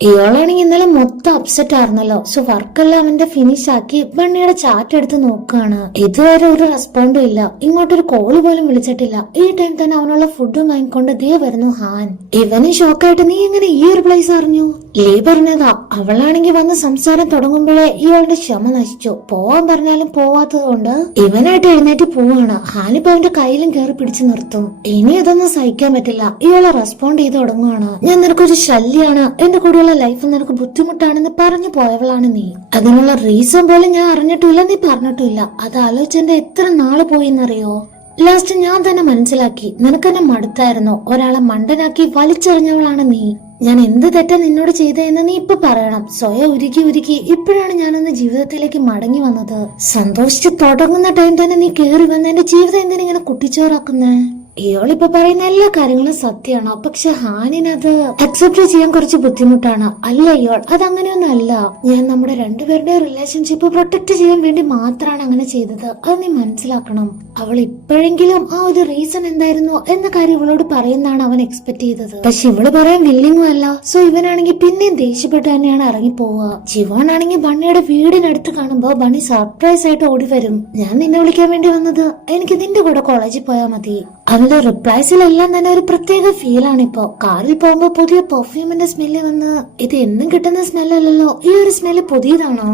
ഇയാളാണെങ്കിൽ ഇന്നലെ മൊത്തം അപ്സെറ്റ് ആയിരുന്നല്ലോ. സോ വർക്കെല്ലാം അവന്റെ ഫിനിഷ് ആക്കി ബണ്ണിയുടെ ചാറ്റ് എടുത്ത് നോക്കുകയാണ്. ഇതുവരെ ഒരു റെസ്പോണ്ടും ഇല്ല, ഇങ്ങോട്ടൊരു കോള് പോലും വിളിച്ചിട്ടില്ല. ഈ ടൈം തന്നെ അവനുള്ള ഫുഡും വാങ്ങിക്കൊണ്ട് ദേ വരുന്നു ഹാൻ. ഇവന് ഷോക്കായിട്ട് നീ എങ്ങനെ ഈ ഒരു പ്ലേസ് അറിഞ്ഞു? ലീ പറഞ്ഞതാ. അവളാണെങ്കിൽ വന്ന് സംസാരം തുടങ്ങുമ്പോഴേ ഇയാളുടെ ക്ഷമ നശിച്ചു. പോവാൻ പറഞ്ഞാലും പോവാത്തത് കൊണ്ട് ഇവനായിട്ട് എഴുന്നേറ്റ് പോവാണ്. ഹാനിപ്പോ അവന്റെ കയ്യിലും കയറി പിടിച്ചു നിർത്തും. ഇനി അതൊന്നും സഹിക്കാൻ പറ്റില്ല. ഇയാളെ റെസ്പോണ്ട് ചെയ്ത് തുടങ്ങുവാണ്. ഞാൻ നിനക്കൊരു ശല്യാണ്, എന്റെ കൂടെയുള്ള ലൈഫ് നിനക്ക് ബുദ്ധിമുട്ടാണെന്ന് പറഞ്ഞു പോയവളാണ് നീ. അതിനുള്ള റീസൺ പോലും ഞാൻ അറിഞ്ഞിട്ടില്ല, നീ പറഞ്ഞിട്ടില്ല. അത് ആലോചിച്ചെന്റെ എത്ര നാള് പോയിന്നറിയോ? ലാസ്റ്റ് ഞാൻ തന്നെ മനസ്സിലാക്കി നിനക്കെന്നെ മടുത്തായിരുന്നു. ഒരാളെ മണ്ടനാക്കി വലിച്ചെറിഞ്ഞവളാണ് നീ. ഞാൻ എന്ത് തെറ്റാ നിന്നോട് ചെയ്തതെന്ന് നീ ഇപ്പൊ പറയണം. സ്വയം ഉരുക്കി ഇപ്പോഴാണ് ഞാനൊന്ന് ജീവിതത്തിലേക്ക് മടങ്ങി വന്നത്. സന്തോഷിച്ച് തുടങ്ങുന്ന ടൈം തന്നെ നീ കേറി വന്ന എന്റെ ജീവിതം എന്തിനിങ്ങനെ കുട്ടിച്ചോറാക്കുന്നേ? ഇയാളിപ്പോ പറയുന്ന എല്ലാ കാര്യങ്ങളും സത്യമാണോ? പക്ഷെ ഹാനിനത് അക്സെപ്റ്റ് ചെയ്യാൻ കുറച്ച് ബുദ്ധിമുട്ടാണ്. അല്ല ഇയാൾ അതങ്ങനെയൊന്നും അല്ല. ഞാൻ നമ്മുടെ രണ്ടുപേരുടെ റിലേഷൻഷിപ്പ് പ്രൊട്ടക്ട് ചെയ്യാൻ വേണ്ടി മാത്രമാണ് അങ്ങനെ ചെയ്തത്. അത് നീ മനസ്സിലാക്കണം. അവൾ ഇപ്പോഴെങ്കിലും ആ ഒരു റീസൺ എന്തായിരുന്നു എന്ന കാര്യം ഇവളോട് പറയുന്നതാണ് അവൻ എക്സ്പെക്ട് ചെയ്തത്. പക്ഷെ ഇവള് പറയാൻ വില്ലിങ്ങും അല്ല. സോ ഇവനാണെങ്കിൽ പിന്നെയും ദേഷ്യപ്പെട്ട് തന്നെയാണ് ഇറങ്ങി പോവുക. ജിവോൺ ആണെങ്കിൽ ബണ്ണിയുടെ വീടിനടുത്ത് കാണുമ്പോ ബണ്ണി സർപ്രൈസ് ആയിട്ട് ഓടി വരും. ഞാൻ നിന്നെ വിളിക്കാൻ വേണ്ടി വന്നത്, എനിക്ക് നിന്റെ കൂടെ കോളേജിൽ പോയാൽ മതി. അവന്റെ റിപ്ലൈസിലെല്ലാം തന്നെ ഒരു പ്രത്യേക ഫീലാണ്. ഇപ്പൊ കാറിൽ പോകുമ്പോ പുതിയ പെർഫ്യൂമിന്റെ സ്മെല്ല് വന്ന്, ഇത് എന്നും കിട്ടുന്ന സ്മെല്ലല്ലോ, ഈ ഒരു സ്മെല്ല് പുതിയതാണോ?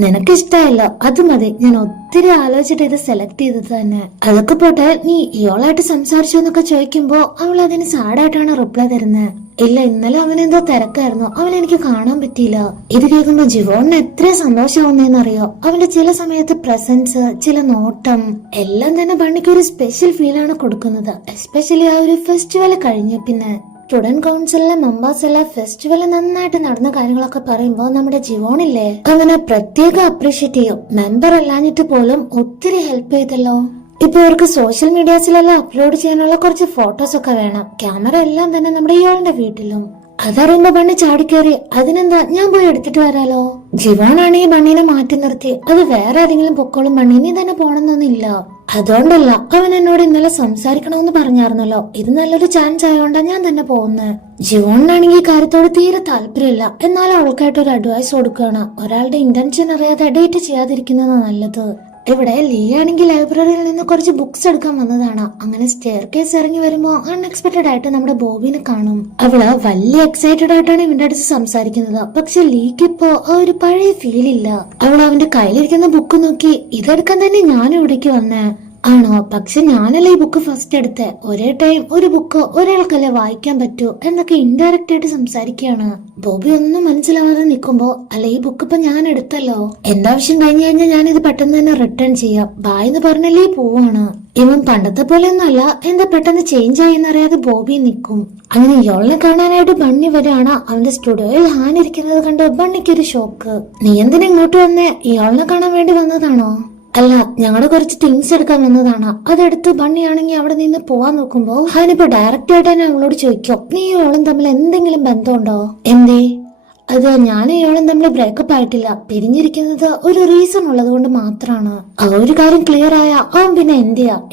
നിനക്കിഷ്ടമല്ലോ, അത് മതി. ഞാൻ ഒത്തിരി ആലോചിച്ചിട്ട് ഇത് സെലക്ട് ചെയ്തത് തന്നെ. അതൊക്കെ പോട്ടെ, നീ ഇയാളായിട്ട് സംസാരിച്ചു എന്നൊക്കെ ചോദിക്കുമ്പോ അവൾ അതിന് സാഡായിട്ടാണ് റിപ്ലൈ തരുന്നത്. ഇല്ല, ഇന്നലെ അവനെന്തോ തിരക്കായിരുന്നു, അവനെനിക്ക് കാണാൻ പറ്റിയില്ല. ഇത് കേൾക്കുമ്പോ ജിവോണിന് എത്ര സന്തോഷമാവുന്നറിയോ? അവന്റെ ചില സമയത്ത് പ്രസൻസ്, ചില നോട്ടം എല്ലാം തന്നെ ബണ്ണിക്ക് ഒരു സ്പെഷ്യൽ ഫീലാണ് കൊടുക്കുന്നത്. എസ്പെഷ്യലി ആ ഒരു ഫെസ്റ്റിവൽ കഴിഞ്ഞ പിന്നെ സ്റ്റുഡന്റ് കൗൺസിലിലെ മെമ്പേഴ്സ് എല്ലാം ഫെസ്റ്റിവൽ നന്നായിട്ട് നടന്ന കാര്യങ്ങളൊക്കെ പറയുമ്പോ നമ്മുടെ ജിവോണില്ലേ അവനെ പ്രത്യേകം അപ്രീഷിയേറ്റ് ചെയ്യും. മെമ്പർ അല്ലാഞ്ഞിട്ട് പോലും ഒത്തിരി ഹെൽപ്പ് ചെയ്തല്ലോ. ഇപ്പൊ ഇവർക്ക് സോഷ്യൽ മീഡിയാസിലെല്ലാം അപ്ലോഡ് ചെയ്യാനുള്ള കുറച്ച് ഫോട്ടോസ് ഒക്കെ വേണം. ക്യാമറ എല്ലാം തന്നെ നമ്മുടെ ഇയാളുടെ വീട്ടിലും. അതറിയുമ്പോ ബണ്ണി ചാടിക്കേറി, അതിനെന്താ ഞാൻ പോയി എടുത്തിട്ട് വരാലോ. ജിവോണാണെങ്കിൽ ബണ്ണിനെ മാറ്റി നിർത്തി, അത് വേറെ ആരെങ്കിലും പൊക്കോളും, ബണ്ണി നീ തന്നെ പോണെന്നൊന്നുമില്ല. അതുകൊണ്ടല്ല, അവൻ എന്നോട് ഇന്നലെ സംസാരിക്കണമെന്ന് പറഞ്ഞായിരുന്നല്ലോ. ഇത് നല്ലൊരു ചാൻസ് ആയതുകൊണ്ടാ ഞാൻ തന്നെ പോകുന്നത്. ജിവോണിനാണെങ്കിൽ ഈ കാര്യത്തോട് തീരെ താല്പര്യമില്ല. എന്നാലും അവൾക്കായിട്ട് ഒരു അഡ്വൈസ് കൊടുക്കുകയാണ്. ഒരാളുടെ ഇന്റൻഷൻ അറിയാതെ ഡേറ്റ് ചെയ്യാതിരിക്കുന്നത് നല്ലത്. ഇവിടെ ലീ ആണെങ്കിൽ ലൈബ്രറിയിൽ നിന്ന് കുറച്ച് ബുക്സ് എടുക്കാൻ വന്നതാണ്. അങ്ങനെ സ്റ്റെയർ കേസ് ഇറങ്ങി വരുമ്പോ അൺഎക്സ്പെക്ടഡ് ആയിട്ട് നമ്മുടെ ബോബിനെ കാണും. അവള് വലിയ എക്സൈറ്റഡ് ആയിട്ടാണ് ഇവന്റെ അടുത്ത് സംസാരിക്കുന്നത്. പക്ഷെ ലീക്ക് ഇപ്പോ ആ ഒരു പഴയ ഫീൽ ഇല്ല. അവൾ അവന്റെ കയ്യിലിരിക്കുന്ന ബുക്ക് നോക്കി, ഇതെടുക്കാൻ തന്നെ ഞാൻ ഇവിടേക്ക് വന്നേ ആണോ? പക്ഷെ ഞാനല്ലേ ഈ ബുക്ക് ഫസ്റ്റ് എടുത്തേ. ഒരേ ടൈം ഒരു ബുക്ക് ഒരാൾക്കല്ലേ വായിക്കാൻ പറ്റൂ എന്നൊക്കെ ഇൻഡയറക്റ്റ് ആയിട്ട് സംസാരിക്കുകയാണ്. ബോബി ഒന്നും മനസ്സിലാവാതെ നിൽക്കുമ്പോ, അല്ല ഈ ബുക്ക് ഇപ്പൊ ഞാൻ എടുത്തല്ലോ, എന്താവശ്യം കഴിഞ്ഞു കഴിഞ്ഞാൽ ഞാനിത് പെട്ടെന്ന് തന്നെ റിട്ടേൺ ചെയ്യാം, ബായെന്ന് പറഞ്ഞല്ലേ പോവാണ്. ഇവൻ പണ്ടത്തെ പോലെ ഒന്നല്ല, എന്താ പെട്ടെന്ന് ചേഞ്ച് ആയി എന്നറിയാതെ ബോബി നിൽക്കും. അങ്ങനെ ഇയാളിനെ കാണാനായിട്ട് ബണ്ണി വരികയാണ്. അവന്റെ സ്റ്റുഡിയോയിൽ ഹാൻ ഇരിക്കുന്നത് കണ്ട് ബണ്ണിക്കൊരു ഷോക്ക്. നീ എന്തിനാ ഇങ്ങോട്ട് വന്നേ? ഇയാളിനെ കാണാൻ വേണ്ടി വന്നതാണോ? അല്ല, ഞങ്ങളുടെ കുറച്ച് തിങ്സ് എടുക്കാൻ വന്നതാണ്. അതെടുത്ത് ബണ്ണിയാണെങ്കിൽ അവിടെ നിന്ന് പോവാൻ നോക്കുമ്പോ ഹാനിപ്പോ ഡയറക്റ്റ് ആയിട്ട് തന്നെ അവളോട് ചോദിക്കും, നീ ഇയാളും തമ്മിൽ എന്തെങ്കിലും ബന്ധമുണ്ടോ? എന്തേ? അത് ഞാനും ഇയാളും തമ്മിൽ ബ്രേക്കപ്പ് ആയിട്ടില്ല. പിരിഞ്ഞിരിക്കുന്നത് ഒരു റീസൺ ഉള്ളത് കൊണ്ട് മാത്രമാണ്. ആ ഒരു കാര്യം ക്ലിയർ ആയ അവൻ പിന്നെ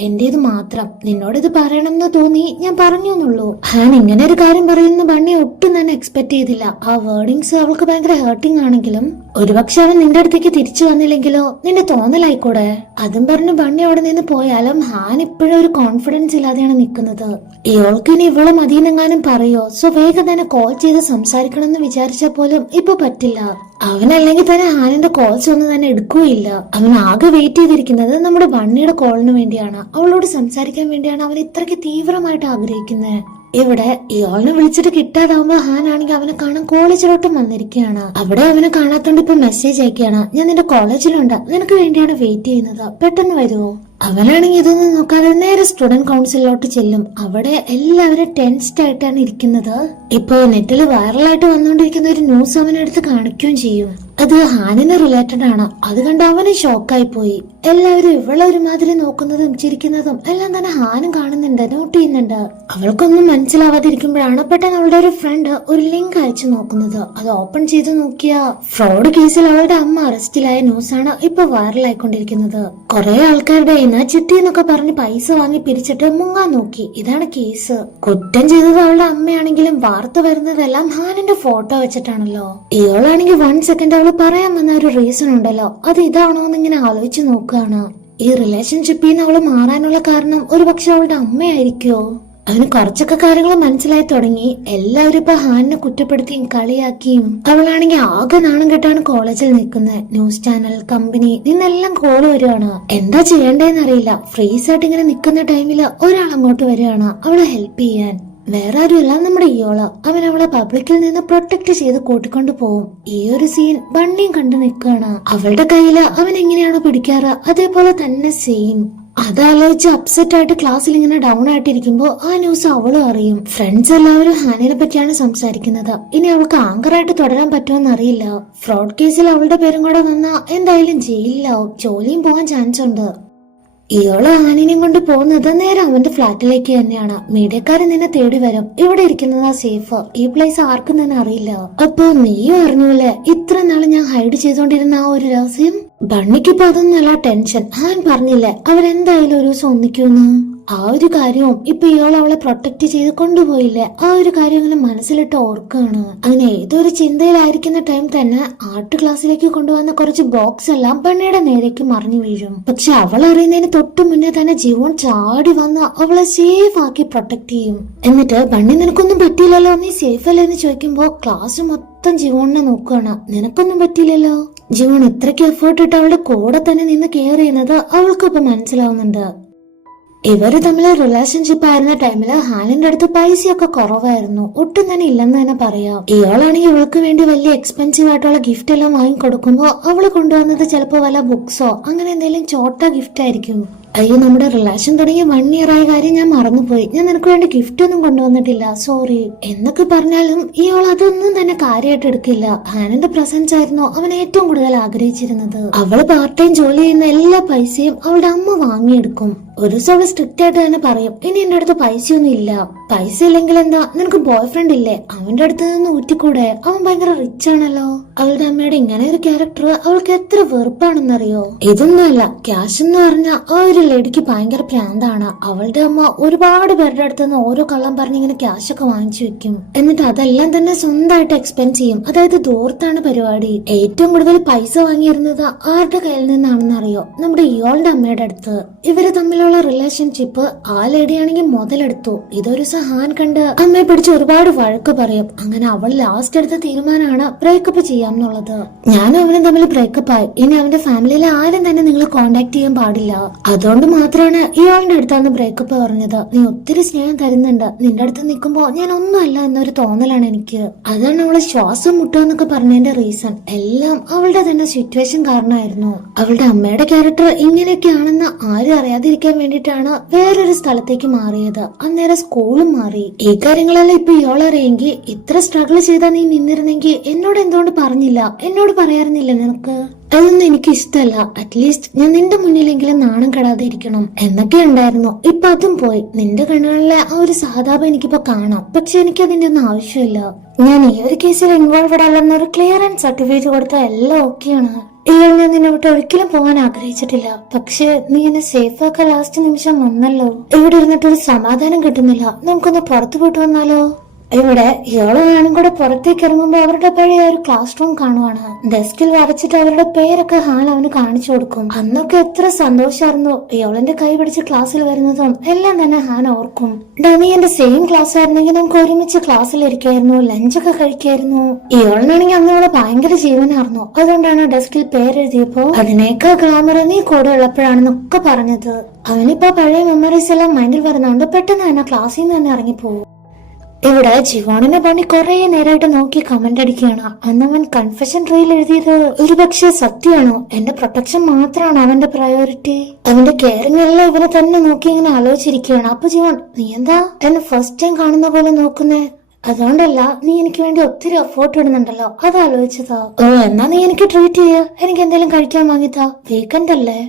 എന്റേത് മാത്രം. നിന്നോട് ഇത് പറയണമെന്ന് തോന്നി ഞാൻ പറഞ്ഞു എന്നുള്ളൂ. ഹാൻ ഇങ്ങനെ ഒരു കാര്യം പറയുന്ന ബണ്ണി ഒട്ടും തന്നെ എക്സ്പെക്ട് ചെയ്തില്ല. ആ വേർഡിങ്സ് അവൾക്ക് ഭയങ്കര ഹേർട്ടിംഗ് ആണെങ്കിലും ഒരുപക്ഷെ അവൻ നിന്റെ അടുത്തേക്ക് തിരിച്ചു വന്നില്ലെങ്കിലോ നിന്റെ തോന്നലായിക്കൂടെ. അതും പറഞ്ഞ് ബണ്ണി അവിടെ നിന്ന് പോയാലും ഹാൻ ഇപ്പോഴും ഒരു കോൺഫിഡൻസ് ഇല്ലാതെയാണ് നിൽക്കുന്നത്. ഇയാൾക്ക് ഇനി ഇവളെ മതിയെന്നെങ്ങാനും പറയോ? സോ വേഗം തന്നെ കോൾ ചെയ്ത് സംസാരിക്കണം എന്ന് വിചാരിച്ചപ്പോൾ ഇപ്പൊ പറ്റില്ല. അവനല്ലെങ്കിൽ തന്നെ ഹാനിന്റെ കോൾസ് ഒന്നും തന്നെ എടുക്കുകയില്ല. അവൻ ആകെ വെയിറ്റ് ചെയ്തിരിക്കുന്നത് നമ്മുടെ ബണ്ണിയുടെ കോളിന് വേണ്ടിയാണ്. അവളോട് സംസാരിക്കാൻ വേണ്ടിയാണ് അവൻ ഇത്രയ്ക്ക് തീവ്രമായിട്ട് ആഗ്രഹിക്കുന്നത്. ഇവിടെ ഇയാളിനെ വിളിച്ചിട്ട് കിട്ടാതാവുമ്പോ ഹാൻ ആണെങ്കിൽ അവനെ കാണാൻ കോളേജിലോട്ടും വന്നിരിക്കുകയാണ്. അവിടെ അവനെ കാണാത്തോണ്ട് ഇപ്പൊ മെസ്സേജ് അയക്കുകയാണ്, ഞാൻ നിന്റെ കോളേജിലുണ്ട്, നിനക്ക് വേണ്ടിയാണ് വെയിറ്റ് ചെയ്യുന്നത്, പെട്ടെന്ന് വരുമോ? അവനാണെങ്കിൽ ഇതൊന്നും നോക്കാതെ നേരെ സ്റ്റുഡന്റ് കൗൺസിലോട്ട് ചെല്ലും. അവിടെ എല്ലാവരും ടെൻസ്ഡ് ആയിട്ടാണ് ഇരിക്കുന്നത്. ഇപ്പൊ നെറ്റിൽ വൈറലായിട്ട് വന്നുകൊണ്ടിരിക്കുന്ന ഒരു ന്യൂസ് അവനെടുത്ത് കാണിക്കുകയും ചെയ്യും. അത് ഹാനിന് റിലേറ്റഡ് ആണ്. അത് കണ്ട് അവന് ഷോക്കായി പോയി. എല്ലാവരും ഇവളെ ഒരുമാതിരി നോക്കുന്നതും ചിരിക്കുന്നതും എല്ലാം തന്നെ ഹാനും കാണുന്നുണ്ട്, നോട്ട് ചെയ്യുന്നുണ്ട്. അവൾക്കൊന്നും മനസ്സിലാവാതിരിക്കുമ്പോഴാണ് പെട്ടെന്ന് അവളുടെ ഒരു ഫ്രണ്ട് ഒരു ലിങ്ക് അയച്ചു നോക്കുന്നത്. അത് ഓപ്പൺ ചെയ്ത് നോക്കിയ ഫ്രോഡ് കേസിൽ അവളുടെ അമ്മ അറസ്റ്റിലായ ന്യൂസാണ് ഇപ്പൊ വൈറലായിക്കൊണ്ടിരിക്കുന്നത്. കുറെ ആൾക്കാരുടെ കയ്യിൽ ചിട്ടി എന്നൊക്കെ പറഞ്ഞ് പൈസ വാങ്ങി പിരിച്ചിട്ട് മുങ്ങാൻ നോക്കി. ഇതാണ് കേസ്. കുറ്റം ചെയ്തത് അവളുടെ അമ്മയാണെങ്കിലും വാർത്ത വരുന്നതെല്ലാം ഹാനിന്റെ ഫോട്ടോ വെച്ചിട്ടാണല്ലോ. ഇവളാണെങ്കിൽ 1 സെക്കൻഡ് അവള് പറയാൻ വന്ന ഒരു റീസൺ ഉണ്ടല്ലോ, അത് ഇതാണോ എന്ന് ഇങ്ങനെ ആലോചിച്ച് നോക്കുകയാണ്. ഈ റിലേഷൻഷിപ്പിൽ നിന്ന് അവള് മാറാനുള്ള കാരണം ഒരുപക്ഷെ അവളുടെ അമ്മയായിരിക്കോ? അവന് കുറച്ചൊക്കെ കാര്യങ്ങൾ മനസ്സിലായി തുടങ്ങി. എല്ലാവരും ഇപ്പൊ ഹാനിനെ കുറ്റപ്പെടുത്തിയും കളിയാക്കിയും. അവളാണെങ്കിൽ ആകെ നാണം കെട്ടാണ് കോളേജിൽ നിൽക്കുന്നത്. ന്യൂസ് ചാനൽ, കമ്പനി നിന്നെല്ലാം കോള് വരികയാണ്. എന്താ ചെയ്യേണ്ടതെന്ന് അറിയില്ല. ഫ്രീസ് ആയിട്ട് ഇങ്ങനെ നിൽക്കുന്ന ടൈമില് ഒരാൾ അങ്ങോട്ട് വരികയാണ് അവളെ ഹെൽപ്പ് ചെയ്യാൻ. വേറെ ആരുമല്ല, നമ്മുടെ ഇയോള. അവൻ അവളെ പബ്ലിക്കിൽ നിന്ന് പ്രൊട്ടക്ട് ചെയ്ത് കൂട്ടിക്കൊണ്ടു പോവും. ഈ ഒരു സീൻ ബണ്ണിയും കണ്ടു നിൽക്കുകയാണ്. അവളുടെ കയ്യില് അവൻ എങ്ങനെയാണോ പിടിക്കാറ് അതേപോലെ തന്നെ സെയിം. അതാലോചിച്ച് അപ്സെറ്റ് ആയിട്ട് ക്ലാസ്സിൽ ഇങ്ങനെ ഡൗൺ ആയിട്ടിരിക്കുമ്പോ ആ ന്യൂസ് അവളും അറിയും. ഫ്രണ്ട്സ് എല്ലാവരും ഹാനിനെ പറ്റിയാണ് സംസാരിക്കുന്നത്. ഇനി അവൾക്ക് ആങ്കറായിട്ട് തുടരാൻ പറ്റുമെന്ന് അറിയില്ല. ഫ്രോഡ് കേസിൽ അവളുടെ പേരും കൂടെ വന്നാ എന്തായാലും ജയിലിലാവും, ജോലിയും പോകാൻ ചാൻസ് ഉണ്ട്. ഇയോള് ഹാനിനെയും കൊണ്ട് പോകുന്നത് നേരെ അവന്റെ ഫ്ലാറ്റിലേക്ക് തന്നെയാണ്. മീഡിയക്കാരൻ നിന്നെ തേടി വരും. ഇവിടെ ഇരിക്കുന്നതാ സേഫ്. ഈ പ്ലേസ് ആർക്കും തന്നെ അറിയില്ല. അപ്പൊ നീയും അറിഞ്ഞൂല്ലേ ഇത്ര നാള് ഞാൻ ഹൈഡ് ചെയ്തോണ്ടിരുന്ന ആ ഒരു രഹസ്യം? ബണ്ണിക്കിപ്പോ അതൊന്നല്ല ടെൻഷൻ. ഹാൻ പറഞ്ഞില്ലേ അവരെന്തായാലും ഒരു ദിവസം ഒന്നിക്കൂന്ന്. ആ ഒരു കാര്യവും ഇപ്പൊ ഇയാൾ അവളെ പ്രൊട്ടക്ട് ചെയ്ത് കൊണ്ടുപോയില്ലേ, ആ ഒരു കാര്യം അങ്ങനെ മനസ്സിലിട്ട് ഓർക്കാണ്. അങ്ങനെ ഏതൊരു ചിന്തയിലായിരിക്കുന്ന ടൈം തന്നെ ആർട്ട് ക്ലാസ്സിലേക്ക് കൊണ്ടുവന്ന കുറച്ച് ബോക്സ് എല്ലാം ബണ്ണിയുടെ നേരേക്ക് മറിഞ്ഞു വീഴും. പക്ഷെ അവൾ അറിയുന്നതിന് തൊട്ടു മുന്നേ തന്നെ ജീവൻ ചാടി വന്ന് അവളെ സേഫ് ആക്കി പ്രൊട്ടക്ട് ചെയ്യും. എന്നിട്ട് ബണ്ണി നിനക്കൊന്നും പറ്റിയില്ലല്ലോ, നീ സേഫ് അല്ലേ എന്ന് ചോദിക്കുമ്പോ ക്ലാസ് മൊത്തം ജീവനെ നോക്കുകയാണ്. നിനക്കൊന്നും പറ്റിയില്ലല്ലോ. ജീവൻ ഇത്രയ്ക്ക് എഫേർട്ട് ഇട്ട് അവളുടെ കൂടെ തന്നെ നിന്ന് കെയർ ചെയ്യുന്നത് അവൾക്കിപ്പോ മനസ്സിലാവുന്നുണ്ട്. ഇവര് തമ്മിൽ റിലേഷൻഷിപ്പ് ആയിരുന്ന ടൈമില് ഹാനിന്റെ അടുത്ത് പൈസയൊക്കെ കുറവായിരുന്നു, ഒട്ടും തന്നെ ഇല്ലെന്ന് തന്നെ പറയാം. ഇയാളാണെങ്കിൽ ഇവൾക്ക് വേണ്ടി വലിയ എക്സ്പെൻസീവ് ആയിട്ടുള്ള ഗിഫ്റ്റ് എല്ലാം വാങ്ങിക്കൊടുക്കുമ്പോ അവള് കൊണ്ടുവന്നത് ചിലപ്പോ വല്ല ബുക്സോ അങ്ങനെ എന്തെങ്കിലും ചോട്ട ഗിഫ്റ്റ് ആയിരിക്കും. അയ്യോ, നമ്മുടെ റിലേഷൻ തുടങ്ങിയ 1 ഇയർ ആയ കാര്യം ഞാൻ മറന്നുപോയി, ഞാൻ നിനക്ക് വേണ്ടി ഗിഫ്റ്റ് ഒന്നും കൊണ്ടുവന്നിട്ടില്ല, സോറി എന്നൊക്കെ പറഞ്ഞാലും ഇയാൾ അതൊന്നും തന്നെ കാര്യമായിട്ട് എടുക്കില്ല. ഹാനിന്റെ പ്രസൻസ് ആയിരുന്നു അവൻ ഏറ്റവും കൂടുതൽ ആഗ്രഹിച്ചിരുന്നത്. അവള് പാർട്ട് ടൈം ജോലി ചെയ്യുന്ന എല്ലാ പൈസയും അവളുടെ അമ്മ വാങ്ങിയെടുക്കും. ഒരു ദിവസം അവള് സ്ട്രിക്റ്റ് ആയിട്ട് തന്നെ പറയും, ഇനി എന്റെ അടുത്ത് പൈസയൊന്നും ഇല്ല. പൈസ ഇല്ലെങ്കിൽ എന്താ, നിനക്ക് ബോയ് ഫ്രണ്ട് ഇല്ലേ, അവന്റെ അടുത്ത് നിന്ന് ഊറ്റിക്കൂടെ, അവൻ ഭയങ്കര റിച്ച് ആണല്ലോ. അവളുടെ അമ്മയുടെ ഇങ്ങനെ ഒരു ക്യാരക്ടർ അവൾക്ക് എത്ര വെറുപ്പാണെന്നറിയോ. ഇതൊന്നുമല്ല, ക്യാഷ് എന്ന് പറഞ്ഞ ആ ഒരു ലേഡിക്ക് ഭയങ്കര പ്രാന്താണ്. അവളുടെ അമ്മ ഒരുപാട് പേരുടെ അടുത്ത് നിന്ന് ഓരോ കള്ളം പറഞ്ഞ് ഇങ്ങനെ ക്യാഷ് ഒക്കെ വാങ്ങിച്ചു വെക്കും. എന്നിട്ട് അതെല്ലാം തന്നെ സ്വന്തമായിട്ട് എക്സ്പെൻസ് ചെയ്യും. അതായത് ദൂർത്താണ് പരിപാടി. ഏറ്റവും കൂടുതൽ പൈസ വാങ്ങിയിരുന്നത് ആരുടെ കയ്യിൽ നിന്നാണെന്നറിയോ, നമ്മുടെ ഇയോളുടെ അമ്മയുടെ അടുത്ത്. ഇവര് തമ്മിലുള്ള റിലേഷൻഷിപ്പ് ആ ലേഡിയാണെങ്കിൽ മുതലെടുത്തു. ഇതൊരു ഹാൻ കണ്ട് അമ്മയെ പിടിച്ച് ഒരുപാട് വഴക്ക് പറയും. അങ്ങനെ അവൾ ലാസ്റ്റ് എടുത്ത തീരുമാനമാണ് ബ്രേക്കപ്പ് ചെയ്യാമെന്നുള്ളത്. ഞാനും അവനും തമ്മിൽ ബ്രേക്കപ്പ് ആയി. ഇനി അവന്റെ ഫാമിലിയിലെ ആരും തന്നെ നിങ്ങൾ കോണ്ടാക്ട് ചെയ്യാൻ പാടില്ല. അതുകൊണ്ട് മാത്രമാണ് ഇയാളുടെ അടുത്താണ് ബ്രേക്കപ്പ് പറഞ്ഞത്. നീ ഒത്തിരി സ്നേഹം തരുന്നുണ്ട്, നിന്റെ അടുത്ത് നിൽക്കുമ്പോ ഞാൻ ഒന്നുമല്ല എന്നൊരു തോന്നലാണ് എനിക്ക്. അതാണ് അവളെ ശ്വാസം മുട്ടുക എന്നൊക്കെ പറഞ്ഞതിന്റെ റീസൺ. എല്ലാം അവളുടെ തന്നെ സിറ്റുവേഷൻ കാരണമായിരുന്നു. അവളുടെ അമ്മയുടെ ക്യാരക്ടർ ഇങ്ങനെയൊക്കെയാണെന്ന് ആരും അറിയാതിരിക്കാൻ വേണ്ടിയിട്ടാണ് വേറൊരു സ്ഥലത്തേക്ക് മാറിയത്. അന്നേരം സ്കൂളും മാറി. ഈ കാര്യങ്ങളെല്ലാം ഇപ്പൊ ഇയാളറിയെങ്കിൽ ഇത്ര സ്ട്രഗിൾ ചെയ്താ നീ നിന്നിരുന്നെങ്കിൽ എന്നോട് എന്തുകൊണ്ട് പറഞ്ഞില്ല, എന്നോട് പറയാറുന്നില്ല നിനക്ക്? അതൊന്നും എനിക്ക് ഇഷ്ടമല്ല. അറ്റ്ലീസ്റ്റ് ഞാൻ നിന്റെ മുന്നിലെങ്കിലും നാണം കെടാതെ ഇരിക്കണം എന്നൊക്കെ ഉണ്ടായിരുന്നു. ഇപ്പൊ അതും പോയി. നിന്റെ കണ്ണുകളിലെ ആ ഒരു സഹതാപം എനിക്കിപ്പോ കാണാം. പക്ഷെ എനിക്ക് അതിന്റെ ഒന്നും ആവശ്യമില്ല. ഞാൻ ഈ ഒരു കേസിൽ ഇൻവോൾവഡ് അല്ലെന്നൊരു ക്ലിയർ ആൻഡ് സർട്ടിഫിക്കറ്റ് കൊടുത്ത എല്ലാം ഓക്കെയാണ്. ഇയാൾ ഞാൻ നിന്നെ വിട്ട് ഒരിക്കലും പോകാൻ ആഗ്രഹിച്ചിട്ടില്ല. പക്ഷെ നീ എന്നെ സേഫ് ആക്കാൻ ലാസ്റ്റ് നിമിഷം വന്നല്ലോ. ഇവിടെ ഇരുന്നിട്ടൊരു സമാധാനം കിട്ടുന്നില്ല. നമുക്കൊന്ന് പുറത്തു പോയിട്ട് വന്നാലോ? ഇവിടെ ഇയാളും ഞാനും കൂടെ പുറത്തേക്ക് ഇറങ്ങുമ്പോ അവരുടെ പഴയ ഒരു ക്ലാസ് റൂം കാണുവാണ്. ഡെസ്കിൽ വരച്ചിട്ട് അവരുടെ പേരൊക്കെ ഹാൻ അവന് കാണിച്ചു കൊടുക്കും. അന്നൊക്കെ എത്ര സന്തോഷമായിരുന്നു ഇയാളിന്റെ കൈ പിടിച്ച് ക്ലാസ്സിൽ വരുന്നതും എല്ലാം തന്നെ ഹാൻ ഓർക്കും. നീ എന്റെ സെയിം ക്ലാസ് ആയിരുന്നെങ്കിൽ നമുക്ക് ഒരുമിച്ച് ക്ലാസ്സിലിരിക്കായിരുന്നു, ലഞ്ചൊക്കെ കഴിക്കായിരുന്നു. ഇയാളിനാണെങ്കിൽ അന്ന് അവളെ ഭയങ്കര ജീവനായിരുന്നു. അതുകൊണ്ടാണ് ഡെസ്കിൽ പേരെഴുതിയപ്പോ അതിനേക്കാൾ ഗ്ലാമർ നീ കൂടെ ഉള്ളപ്പോഴാണെന്നൊക്കെ പറഞ്ഞത്. അവനിപ്പോ പഴയ മെമ്മറീസ് എല്ലാം മൈൻഡിൽ വരുന്നോണ്ട് പെട്ടെന്ന് തന്നെ ക്ലാസ്സിൽ നിന്ന് തന്നെ ഇറങ്ങിപ്പോവും. ഇവിടെ ജിവോണിനെ പണി കുറെ നേരമായിട്ട് നോക്കി കമന്റ് അടിക്കുകയാണ്. അന്നവൻ കൺഫെഷൻ റീൽ എഴുതിയത് ഒരുപക്ഷെ സത്യമാണോ? എന്റെ പ്രൊട്ടക്ഷൻ മാത്രമാണ് അവന്റെ പ്രയോറിറ്റി. അവന്റെ കെയറിംഗ് എല്ലാം ഇവനെ തന്നെ നോക്കി ഇങ്ങനെ ആലോചിച്ചിരിക്കുകയാണ്. അപ്പൊ ജിവോൺ, നീ എന്താ എന്നെ ഫസ്റ്റ് ടൈം കാണുന്ന പോലെ നോക്കുന്നേ? അതുകൊണ്ടല്ല, നീ എനിക്ക് വേണ്ടി ഒത്തിരി എഫോർട്ട് ഇടുന്നുണ്ടല്ലോ, അത് ആലോചിച്ചതാ. ഓ, എന്നാ നീ എനിക്ക് ട്രീറ്റ് ചെയ്യ, എനിക്ക് എന്തെങ്കിലും കഴിക്കാൻ വാങ്ങിത്താ, വീക്കെൻഡ് അല്ലേ.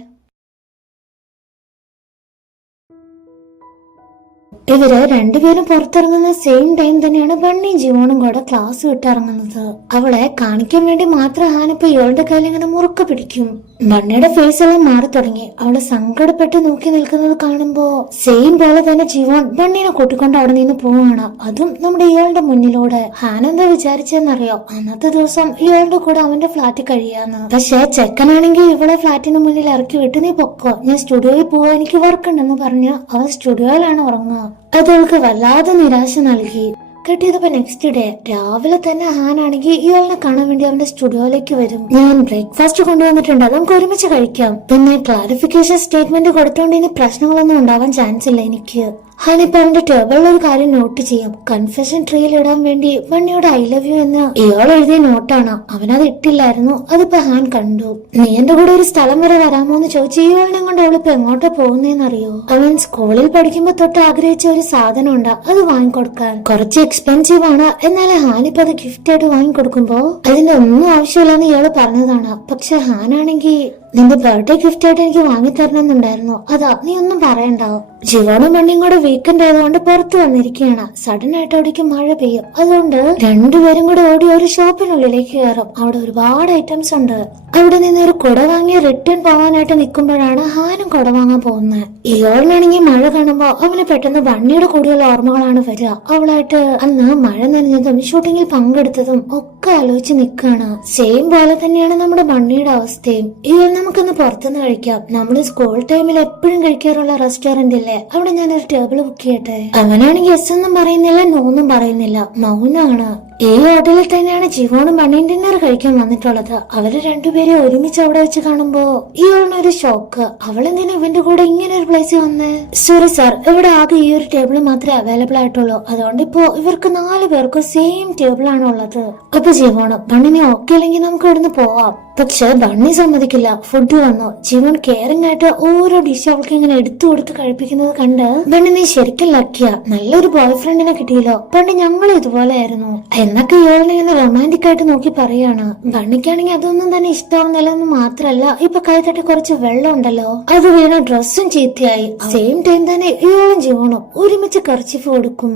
ഇവര് രണ്ടുപേരും പുറത്തിറങ്ങുന്ന സെയിം ടൈം തന്നെയാണ് ബണ്ണിയും ജിവോണും കൂടെ ക്ലാസ് വിട്ടിറങ്ങുന്നത്. അവളെ കാണിക്കാൻ വേണ്ടി മാത്രം ഹാനിപ്പോ ഇവളുടെ കയ്യിൽ ഇങ്ങനെ മുറുക്ക പിടിക്കും. ബണ്ണിയുടെ ഫേസ് എല്ലാം മാറി തുടങ്ങി. അവള് സങ്കടപ്പെട്ട് നോക്കി നിൽക്കുന്നത് കാണുമ്പോ സെയിം പോലെ തന്നെ ജിവോൺ ബണ്ണിനെ കൂട്ടിക്കൊണ്ട് അവിടെ നിന്ന് പോവാണ്. അതും നമ്മുടെ ഇയാളുടെ മുന്നിലൂടെ. ഹാൻ എന്താ വിചാരിച്ചെന്നറിയോ, അന്നത്തെ ദിവസം ഇയാളുടെ കൂടെ അവന്റെ ഫ്ലാറ്റിൽ കഴിയാന്ന്. പക്ഷെ ചെക്കനാണെങ്കിൽ ഇവളെ ഫ്ലാറ്റിന് മുന്നിൽ ഇറക്കി വിട്ട് നീ പൊക്കോ, ഞാൻ സ്റ്റുഡിയോയിൽ പോവാ, എനിക്ക് വർക്ക് ഉണ്ടെന്ന് പറഞ്ഞ് അവൻ സ്റ്റുഡിയോയിലാണ് ഉറങ്ങുക. അതവൾക്ക് വല്ലാതെ നിരാശ നൽകി. കിട്ടിയതിപ്പോ നെക്സ്റ്റ് ഡേ രാവിലെ തന്നെ ഹാനാണെങ്കിൽ ഇയാളിനെ കാണാൻ വേണ്ടി അവന്റെ സ്റ്റുഡിയോയിലേക്ക് വരും. ഞാൻ ബ്രേക്ക്ഫാസ്റ്റ് കൊണ്ടുവന്നിട്ടുണ്ട്, നമുക്ക് ഒരുമിച്ച് കഴിക്കാം. പിന്നെ ക്ലാരിഫിക്കേഷൻ സ്റ്റേറ്റ്മെന്റ് കൊടുത്തോണ്ട് ഇനി പ്രശ്നങ്ങളൊന്നും ഉണ്ടാവാൻ ചാൻസ് ഇല്ല എനിക്ക്. ഹാനിപ്പോ അവന്റെ ടേബിളിൽ ഒരു കാര്യം നോട്ട് ചെയ്യും. കൺഫെഷൻ ട്രീയിൽ ഇടാൻ വേണ്ടി ബണ്ണിയോട് ഐ ലവ് യു എന്ന് ഇയാൾ എഴുതിയ നോട്ടാണ്. അവനത് ഇട്ടില്ലായിരുന്നു. അതിപ്പോ ഹാൻ കണ്ടു. നീ എന്റെ കൂടെ ഒരു സ്ഥലം വരെ വരാമോ എന്ന് ചോദിച്ചു. ഇയാളിനെ കൊണ്ട് അവളിപ്പോ എങ്ങോട്ടാ പോകുന്നതെന്നറിയോ? അവൻ സ്കൂളിൽ പഠിക്കുമ്പോ തൊട്ട് ആഗ്രഹിച്ച ഒരു സാധനം ഉണ്ട്, അത് വാങ്ങിക്കൊടുക്കാൻ. കുറച്ച് എക്സ്പെൻസീവ് ആണ്, എന്നാലും ഹാനിപ്പോ അത് ഗിഫ്റ്റ് ആയിട്ട് വാങ്ങിക്കൊടുക്കുമ്പോ അതിന്റെ ഒന്നും ആവശ്യമില്ലെന്ന് ഇയാള് പറഞ്ഞതാണ്. പക്ഷെ ഹാനാണെങ്കിൽ നിന്റെ ബർത്ത്ഡേ ഗിഫ്റ്റ് ആയിട്ട് എനിക്ക് വാങ്ങിത്തരണമെന്നുണ്ടായിരുന്നു, അതാ, നീ ഒന്നും പറയണ്ട. ജിവോണും ബണ്ണിയും കൂടെ വീക്കെൻഡ് ആയതുകൊണ്ട് പുറത്തു വന്നിരിക്കുകയാണ്. സഡൻ ആയിട്ട് അവിടേക്ക് മഴ പെയ്യും. അതുകൊണ്ട് രണ്ടുപേരും കൂടെ ഓടി ഒരു ഷോപ്പിനുള്ളിലേക്ക് കയറും. അവിടെ ഒരുപാട് ഐറ്റംസ് ഉണ്ട്. അവിടെ നിന്ന് ഒരു കുട വാങ്ങി റിട്ടേൺ പോവാനായിട്ട് നിൽക്കുമ്പോഴാണ് ഹാനും കുട വാങ്ങാൻ പോകുന്നത്. ഇയാളിനാണെങ്കിൽ മഴ കാണുമ്പോ അവന് പെട്ടെന്ന് ബണ്ണിയുടെ കൂടെയുള്ള ഓർമ്മകളാണ് വരിക. അവളായിട്ട് അന്ന് മഴ നനഞ്ഞതും ഷൂട്ടിങ്ങിൽ പങ്കെടുത്തതും ഒക്കെ ആലോചിച്ച് നിൽക്കുകയാണ്. സെയിം പോലെ തന്നെയാണ് നമ്മുടെ ബണ്ണിയുടെ അവസ്ഥയും. ഇയാൾ നമുക്കൊന്ന് പുറത്തുനിന്ന് കഴിക്കാം, നമ്മള് സ്കൂൾ ടൈമിൽ എപ്പോഴും കഴിക്കാറുള്ള റെസ്റ്റോറന്റ് ഇല്ലേ, അവിടെ ഞാനൊരു ടേബിൾ ബുക്ക് ചെയ്യട്ടെ. അവനാണെങ്കിൽ യെസ് ഒന്നും പറയുന്നില്ല, നോ ഒന്നും പറയുന്നില്ല, മൗനമാണ്. ഈ ഹോട്ടലിൽ തന്നെയാണ് ജിവോണും ബണ്ണിയും ഡിന്നർ കഴിക്കാൻ വന്നിട്ടുള്ളത്. അവര് രണ്ടുപേരെ ഒരുമിച്ച് അവിടെ വെച്ച് കാണുമ്പോ ഇയാളിനൊരു ഷോക്ക്. അവളെന്തിനാ ഇവന്റെ കൂടെ ഇങ്ങനെ ഒരു പ്ലേസിൽ വന്നേ? സോറി സാർ, ഇവിടെ ആകെ ഈ ഒരു ടേബിൾ മാത്രമേ അവൈലബിൾ ആയിട്ടുള്ളൂ, അതുകൊണ്ട് ഇപ്പോ ഇവർക്ക് 4 പേർക്കും സെയിം ടേബിൾ ആണ് ഉള്ളത്. അപ്പൊ ജിവോണ് ബണ്ണിനെ ഓക്കെ അല്ലെങ്കിൽ നമുക്ക് ഇവിടുന്ന് പോവാം. പക്ഷെ ബണ്ണി സമ്മതിക്കില്ല. ഫുഡ് വന്നു. ജീവൻ കെയറിംഗ് ആയിട്ട് ഓരോ ഡിഷ് അവൾക്ക് ഇങ്ങനെ എടുത്തു കൊടുത്ത് കഴിപ്പിക്കുന്നത് കണ്ട് ബണ്ണി നീ ശരിക്കും ലക്കിയ, നല്ലൊരു ബോയ് ഫ്രണ്ടിനെ കിട്ടിയല്ലോ, പണ്ട് ഞങ്ങൾ ഇതുപോലെ ആയിരുന്നു എന്നൊക്കെ ഇയാളിനെ ഇങ്ങനെ റൊമാൻറ്റിക് ആയിട്ട് നോക്കി പറയാണ്. ബണ്ണിക്കാണെങ്കിൽ അതൊന്നും തന്നെ ഇഷ്ടാവുന്നില്ല എന്ന് മാത്രല്ല, ഇപ്പൊ കൈ തട്ടി കുറച്ച് വെള്ളം ഉണ്ടല്ലോ അത് വീണ ഡ്രസ്സും ചീത്തയായി. സെയിം ടൈം തന്നെ ഇയാളും ജീവനും ഒരുമിച്ച് കർച്ചിഫ് കൊടുക്കും.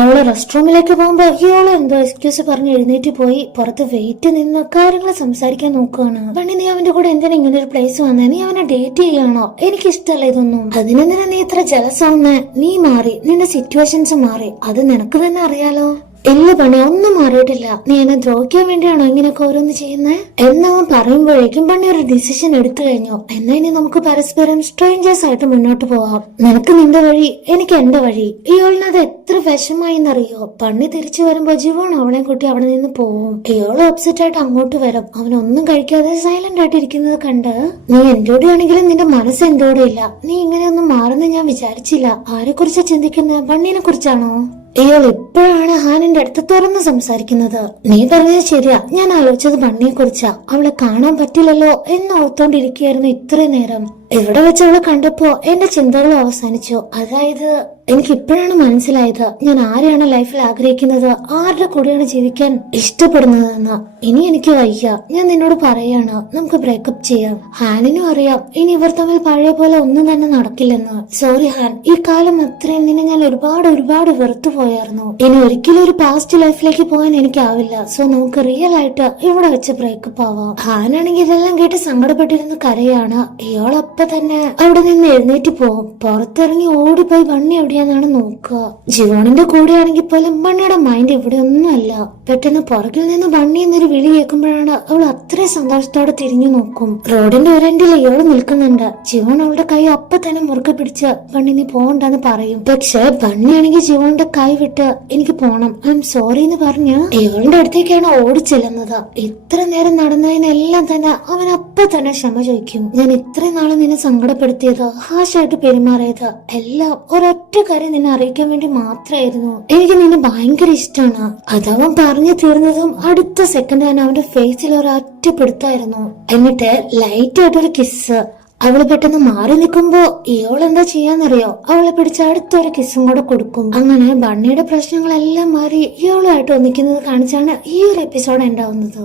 അവള് റെസ്റ്റ് റൂമിലേക്ക് പോകുമ്പോ ഇയാള് എന്തോ എക്സ്ക്യൂസ് പറഞ്ഞ് എഴുന്നേറ്റ് പോയി പുറത്ത് വെയിറ്റ് നിന്ന് കാര്യങ്ങൾ സംസാരിക്കാൻ നോക്കുകയാണ്. പണി നീ അവന്റെ കൂടെ എന്തിനാ ഇങ്ങനെ ഒരു പ്ലേസ് വന്നേ? നീ അവനെ ഡേറ്റ് ചെയ്യാണോ? എനിക്ക് ഇഷ്ടമല്ല ഇതൊന്നും. അതിനെന്തിനാ നീ ഇത്ര ജലസ് ആവുന്നേ? നീ മാറി, നിന്റെ സിറ്റുവേഷൻസ് മാറി, അത് നിനക്ക് തന്നെ അറിയാലോ. ഇല്ല പണി, ഒന്നും മാറിയിട്ടില്ല. നീ എന്നെ ദ്രോഹിക്കാൻ വേണ്ടിയാണോ ഇങ്ങനെയൊക്കെ ഓരോന്ന് ചെയ്യുന്നേ? എന്നവൻ പറയുമ്പോഴേക്കും പണി ഒരു ഡിസിഷൻ എടുത്തു കഴിഞ്ഞു. എന്നാ ഇനി നമുക്ക് പരസ്പരം സ്ട്രേഞ്ചേഴ്സ് ആയിട്ട് മുന്നോട്ട് പോവാം. നിനക്ക് നിന്റെ വഴി, എനിക്ക് എന്റെ വഴി. ഇയാളിനത് എത്ര വിഷമായി എന്നറിയോ? പണി തിരിച്ചു വരുമ്പോ ജീവൻ അവളെ കൂട്ടി അവിടെ നിന്ന് പോവും. ഇയാള് അപ്സെറ്റ് ആയിട്ട് അങ്ങോട്ട് വരും. അവനൊന്നും കഴിക്കാതെ സൈലന്റ് ആയിട്ട് ഇരിക്കുന്നത് കണ്ട് നീ എന്റോടെ ആണെങ്കിലും നിന്റെ മനസ്സ് എന്റോടെ ഇല്ല. നീ ഇങ്ങനെയൊന്നും മാറുന്ന ഞാൻ വിചാരിച്ചില്ല. ആരെ കുറിച്ചാ ചിന്തിക്കുന്നത്? ബണ്ണിനെ കുറിച്ചാണോ? ഇയാൾ ഇപ്പോഴാണ് ഹാനിന്റെ അടുത്ത് തുറന്ന് സംസാരിക്കുന്നത്. നീ പറഞ്ഞത് ശരിയാ, ഞാൻ ആലോചിച്ചത് ബണ്ണിയെ കുറിച്ചാ. അവളെ കാണാൻ പറ്റില്ലല്ലോ എന്ന് ഓർത്തോണ്ടിരിക്കുകയായിരുന്നു ഇത്രയും നേരം. ഇവിടെ വെച്ച് അവളെ കണ്ടപ്പോ എന്റെ ചിന്തകൾ അവസാനിച്ചു. അതായത് എനിക്ക് ഇപ്പോഴാണ് മനസ്സിലായത് ഞാൻ ആരെയാണ് ലൈഫിൽ ആഗ്രഹിക്കുന്നത്, ആരുടെ കൂടെയാണ് ജീവിക്കാൻ ഇഷ്ടപ്പെടുന്നതെന്ന്. ഇനി എനിക്ക് വയ്യ, ഞാൻ നിന്നോട് പറയാണ്, നമുക്ക് ബ്രേക്കപ്പ് ചെയ്യാം. ഹാനിനും അറിയാം ഇനി ഇവർ തമ്മിൽ പഴയ പോലെ ഒന്നും തന്നെ നടക്കില്ലെന്ന്. സോറി ഹാൻ, ഈ കാലം അത്രയും നിന്നെ ഞാൻ ഒരുപാട് വെറുത്തു പോയായിരുന്നു. ഇനി ഒരിക്കലും ഒരു പാസ്റ്റ് ലൈഫിലേക്ക് പോകാൻ എനിക്കാവില്ല. സോ നമുക്ക് റിയൽ ആയിട്ട് ഇവിടെ വെച്ച് ബ്രേക്കപ്പ് ആവാം. ഹാനാണെങ്കിൽ ഇതെല്ലാം കേട്ട് സങ്കടപ്പെട്ടിരുന്ന് കരയാണ്. ഇയാളപ്പ തന്നെ അവിടെ നിന്ന് എഴുന്നേറ്റ് പോകും. പുറത്തിറങ്ങി ഓടിപ്പോയി ബണ്ണി എവിടെയാണെന്നാണ് നോക്കുക. ജിവോണിന്റെ കൂടെയാണെങ്കിൽ പോലും ബണ്ണിയുടെ മൈൻഡ് ഇവിടെ ഒന്നുമല്ല. പെട്ടെന്ന് പുറകിൽ നിന്ന് ബണ്ണി എന്നൊരു വിളി കേൾക്കുമ്പോഴാണ് അവൾ അത്രയും സന്തോഷത്തോടെ തിരിഞ്ഞു നോക്കും. റോഡിന്റെ ഒരെൻഡിൽ ഇയാള് നിൽക്കുന്നുണ്ട്. ജിവോൺ അവളുടെ കൈ അപ്പൊ തന്നെ മുറുകെ പിടിച്ച് ബണ്ണി നീ പോകണ്ടെന്ന് പറയും. പക്ഷെ ബണ്ണിയാണെങ്കിൽ ജിവോണിന്റെ കൈ വിട്ട് എനിക്ക് പോണം, ഐ എം സോറി എന്ന് പറഞ്ഞ് ഇവളുടെ അടുത്തേക്കാണ് ഓടിച്ചെല്ലുന്നത്. ഇത്ര നേരം നടന്നതിനെല്ലാം തന്നെ അവൻ അപ്പൊ തന്നെ ക്ഷമ ചോദിക്കും. ഞാൻ ഇത്രയും നാളെ നിന്നെ സങ്കടപ്പെടുത്തിയത്, ഹാഷായിട്ട് പെരുമാറിയത് എല്ലാം ഒരൊറ്റ കാര്യം നിന്നെ അറിയിക്കാൻ വേണ്ടി മാത്രമായിരുന്നു. എനിക്ക് നിന്നെ ഭയങ്കര ഇഷ്ടമാണ്. അതവൻ പറഞ്ഞു തീർന്നതും അടുത്ത സെക്കൻഡ് തന്നെ അവന്റെ ഫേസിൽ ഒരൊറ്റ പിടുത്തായിരുന്നു. എന്നിട്ട് ലൈറ്റ് ആയിട്ടൊരു കിസ്. അവള് പെട്ടെന്ന് മാറി നിൽക്കുമ്പോ ഇയോളെന്താ ചെയ്യാന്നറിയോ, അവളെ പിടിച്ച് അടുത്തൊരു കിസ്സും കൂടെ കൊടുക്കും. അങ്ങനെ ബണ്ണിയുടെ പ്രശ്നങ്ങളെല്ലാം മാറി ഇയോളുമായിട്ട് ഒന്നിക്കുന്നത് കാണിച്ചാണ് ഈ ഒരു എപ്പിസോഡ് ഉണ്ടാവുന്നത്.